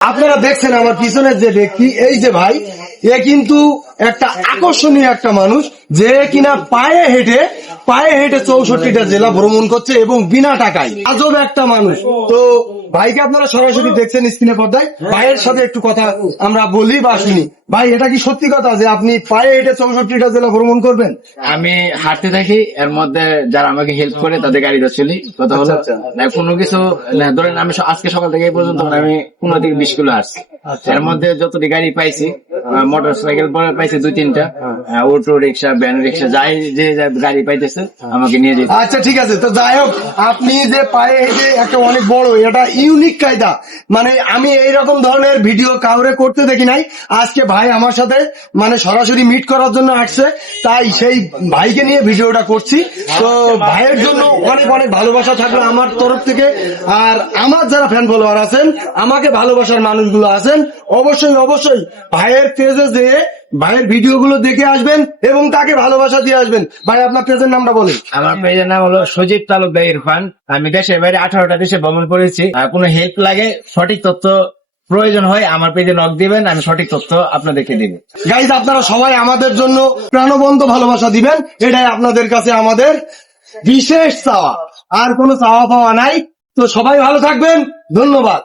আপনারা দেখছেন আমার পিছনের যে ব্যক্তি, এই যে ভাই, এ কিন্তু একটা আকর্ষণীয় একটা মানুষ, যে কিনা পায়ে হেঁটে 64টা জেলা ভ্রমণ করছে এবং বিনা টাকায়। আজব একটা মানুষ। তো ভাইকে আপনারা সরাসরি দেখছেন স্ক্রিনে পর্দায়। ভাইয়ের সাথে একটু কথা আমরা বলি বা শুনি। ভাই, এটা কি সত্যি কথা যে আপনি পায়ে হেঁটে 64টা জেলা ভ্রমণ করবেন? আমি হাঁটতে থাকি, এর মধ্যে যারা আমাকে হেল্প করে তাদের গাড়িতে চলি। কথা হলো না কোনো কিছু না, ধরেন আমি আজকে সকাল থেকে এই পর্যন্ত আমি 15 থেকে 20 কিলো আসছি। এর মধ্যে যতটি গাড়ি পাইছি, মোটর সাইকেল পরে পাইছি 2-3টা, অটো রিক্সা, ভ্যান রিক্সা, যাই যে গাড়ি পাইতেছে আমাকে নিয়ে যেতে। আচ্ছা, ঠিক আছে। তো যাই হোক, আপনি যে পায়ে হেঁটে একটা অনেক বড়, এটা ইউনিক কায়দা। মানে আমি এইরকম ধরনের ভিডিও কাউরে করতে দেখি নাই। আজকে ভাই আমার সাথে মানে সরাসরি মিট করার জন্য আসছে, তাই সেই ভাইকে নিয়ে ভিডিওটা করছি। তো ভাইয়ের জন্য অনেক অনেক ভালোবাসা থাকলো আমার তরফ থেকে। আর আমার যারা ফ্যান ফলোয়ার আছেন, আমাকে ভালোবাসার মানুষগুলো আছেন, অবশ্যই অবশ্যই ভাইয়ের পেজে যেয়ে ভাইয়ের ভিডিও গুলো দেখে আসবেন এবং তাকে ভালোবাসা দিয়ে আসবেন। ভাই, আপনার পেজের নামটা বলেন। আমার পেজের নাম হলো সজীব তালুকদার ইরফান। আমি দেশের বাইরে 18টা দেশে ভ্রমণ করেছি। কোনো হেল্প লাগে, সঠিক তথ্য প্রয়োজন হয়, আমার পেজে নক দিবেন, আমি সঠিক তথ্য আপনাদেরকে দিব। গাইজ, আপনারা সবাই আমাদের জন্য প্রাণবন্ত ভালোবাসা দিবেন, এটাই আপনাদের কাছে আমাদের বিশেষ চাওয়া। আর কোনো চাওয়া পাওয়া নাই। তো সবাই ভালো থাকবেন, ধন্যবাদ।